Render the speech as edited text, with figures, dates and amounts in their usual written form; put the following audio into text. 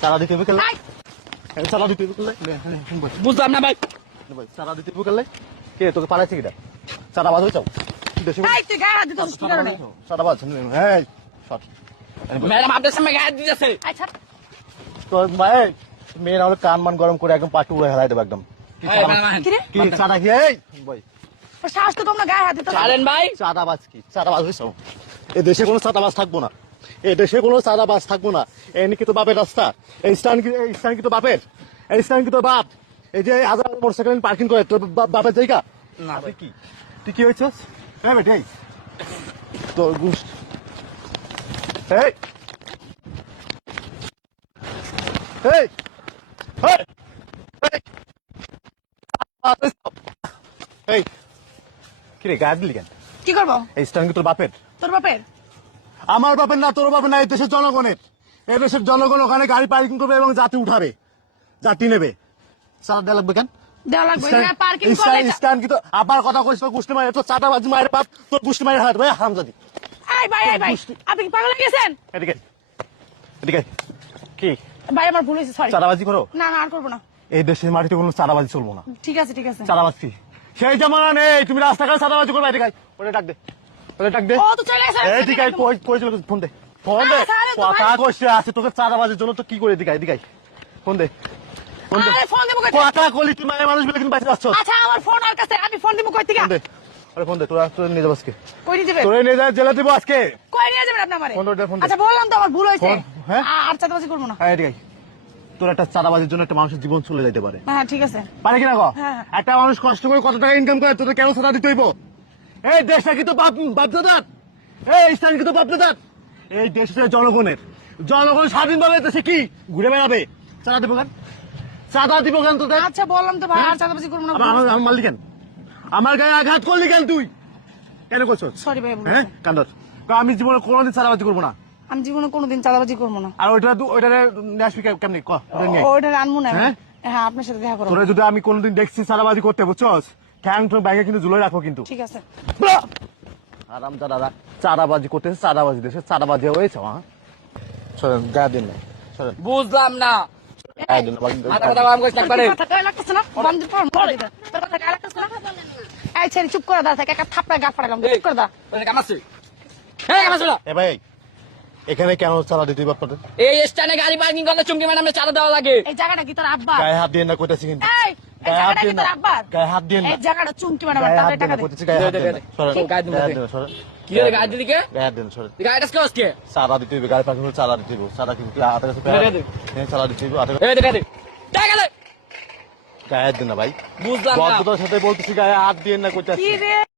চারা দিতে হবে চারা দিতে হবে বুঝলাম না ভাই চারা দিতে হবে কে তোকে পালাইছে কিটা চারা বাজ হয়ে যাও চারা বাজ হ্যাঁ ম্যাডাম আপনার সামনে গায়ে হাত দিতেছে তোর ভাই মেয়ের আমার কান মান গরম করে একদম পাটু উড়ে হেলাই দেবো একদম কি চারা খেয়ে ভাই সাহস তো কম না গায়ে হাত দিতে ছাড়েন ভাই চাঁদাবাজ কি চাঁদাবাজ হয়েছ এ দেশে কোনো চাঁদাবাজ থাকবো না এ দেশে কোনো চাঁদাবাজ থাকবো না এমনি কি তো বাপের রাস্তা এই স্থান কি তো বাপের এই স্থান কি তো বাপ এই যে হাজার মোটরসাইকেল পার্কিং করে তোর বাপের জায়গা না তুই কি তুই কি হয়েছিস বেটে তোর গুস এই এই এই কি রে গায়ে দিলি কেন কি করবো এই স্থান কি তোর বাপের তোর বাপের আমার বাপের না তোর বাপের না এই দেশের জনগণের এই দেশের জনগণ ওখানে গাড়ি পার্কিং করবে এবং যাত্রী উঠাবে যাত্রী নেবে চাঁদা দেওয়া লাগবে কেন দেওয়া লাগবে পার্কিং করে স্ট্যান্ড কি তো আবার কথা কইছ তো গুষ্টি মারে তো চাঁদাবাজি মারে বাপ তোর গুষ্টি মারে হাত ভাই হারামজাদি এই ভাই আপনি কি পাগল হয়ে গেছেন এদিকে এদিকে কি ভাই আমার ভুল হয়েছে সরি চাঁদাবাজি করো না আর করবো না এই দেশের মাটিতে কোনো চাঁদাবাজি চলবো না ঠিক আছে চাঁদাবাজি সেই জামানা নেই তুমি রাস্তাঘাট চাঁদাবাজি করবে এদিকে ওরে ডাক দে ওরে ডাক দে ও তো চলে গেছে এদিকে কই চলে ফোন দে কথা কইছে আছে তোকে চাঁদাবাজির জন্য তো কি করে এদিকে ফোন দে আরে ফোন দেবো কই কথা কলি তুই মায়ের মানুষ বলে কিন্তু বাইরে যাচ্ছ আচ্ছা আমার ফোন আর কাছে আমি ফোন দেবো কই থেকে ফোন দে তোরা নিয়ে যাবো আজকে কই নিয়ে যাবে তোরে নিয়ে যা জেলা দিব আজকে কই নিয়ে যাবেন আপনি আমারে ফোন দে আচ্ছা বললাম তো আমার ভুল হয়েছে হ্যাঁ? আর চাঁদাবাজি করবো না এদিকে তোর একটা চাঁদাবাজির জন্য একটা মানুষের জীবন চলে যেতে পারে হ্যাঁ ঠিক আছে পারে কিনা গো হ্যাঁ। একটা মানুষ কষ্ট করে কত টাকা ইনকাম করে তোদের কেন চাঁদা দিতে হইব এই দেশটা কিন্তু বাপদাদার এই স্থান কিন্তু বাপদাদার এই দেশের জনগণ স্বাধীনভাবে দেশে কি ঘুরে বেড়াবে চাঁদা দিব কেন তোদের আচ্ছা বললাম তো ভাই আর চাঁদাবাজি করবো না আমার মারলি কেন আমার গায়ে আঘাত করলি কেন তুই কেন করছো সরি ভাই হ্যাঁ কান্দর আমি জীবনে কোনোদিন চাঁদাবাজি করবো না আমি জীবনে কোনোদিন চাঁদাবাজি করবো না আর ওইটা নিয়ে আসবি কেমনি ওইটা আনবো না হ্যাঁ? হ্যাঁ আপনার সাথে দেখা করবো তোরা যদি আমি কোনোদিন দেখছি চাঁদাবাজি করতে বুঝছস ঠ্যাং ঠ্যাং ব্যাগে কিন্তু ঝুলে রাখো কিন্তু ঠিক আছে আরাম দাদা চাঁদাবাজি করতেছে চাঁদাবাজি দেশে চাঁদাবাজি হয়েছে হ্যাঁ সরেন গায়ে দিন না সরেন বুঝলাম না গায়ে দিন মাথা কথা গরম করিস না একবারে কথা গায়ে লাগতেছে না বন্ধ কর মরে দে তোর কথা গায়ে লাগতেছে না এই ছেড়ে চুপ করে দাঁড়া থাকে একটা থাপড়া গাট ফাড়ালাম চুপ করে দাঁড়া ওই কামাচ্ছে এই কামাচ্ছে এ ভাই এখানে কেন চাঁদা দিতে আপনাদের এই স্ট্যান্ডে গাড়ি পার্কিং করলে চুমকি ম্যাডামে চাঁদা দেওয়া লাগে এই জায়গাটা কি তোর আব্বা গায়ে হাত দিয়ে না কইতাছি কিন্তু এই জায়গাটা কি তোর আব্বা গায়ে হাত দিয়ে না এই জায়গাটা চুমকি ম্যাডাম গায়ে হাত তাদের দিয়ে টাকা না দে কইতাছি গায়ে হাত দিয়ে না সরেন গায়ে দিন, গায়ে দিয়ে না সরেন কি রে গাড়ি দিকে গায়ে হাত দিয়ে না সরেন গাড়িটা কে আজকে চাঁদা দিতে হবে গাড়ি পার্কিং করে চাঁদা দিতে হবে চাঁদা কিন্তু হাতের কাছে চাঁদা দিতে হবে হাতের এই দেখে টাকা দে গায়ে হাত দিন না ভাই বুঝলাম না বদ্ধতার সাথে বলতেছি গায়ে হাত দিয়ে না কইতাছি কি রে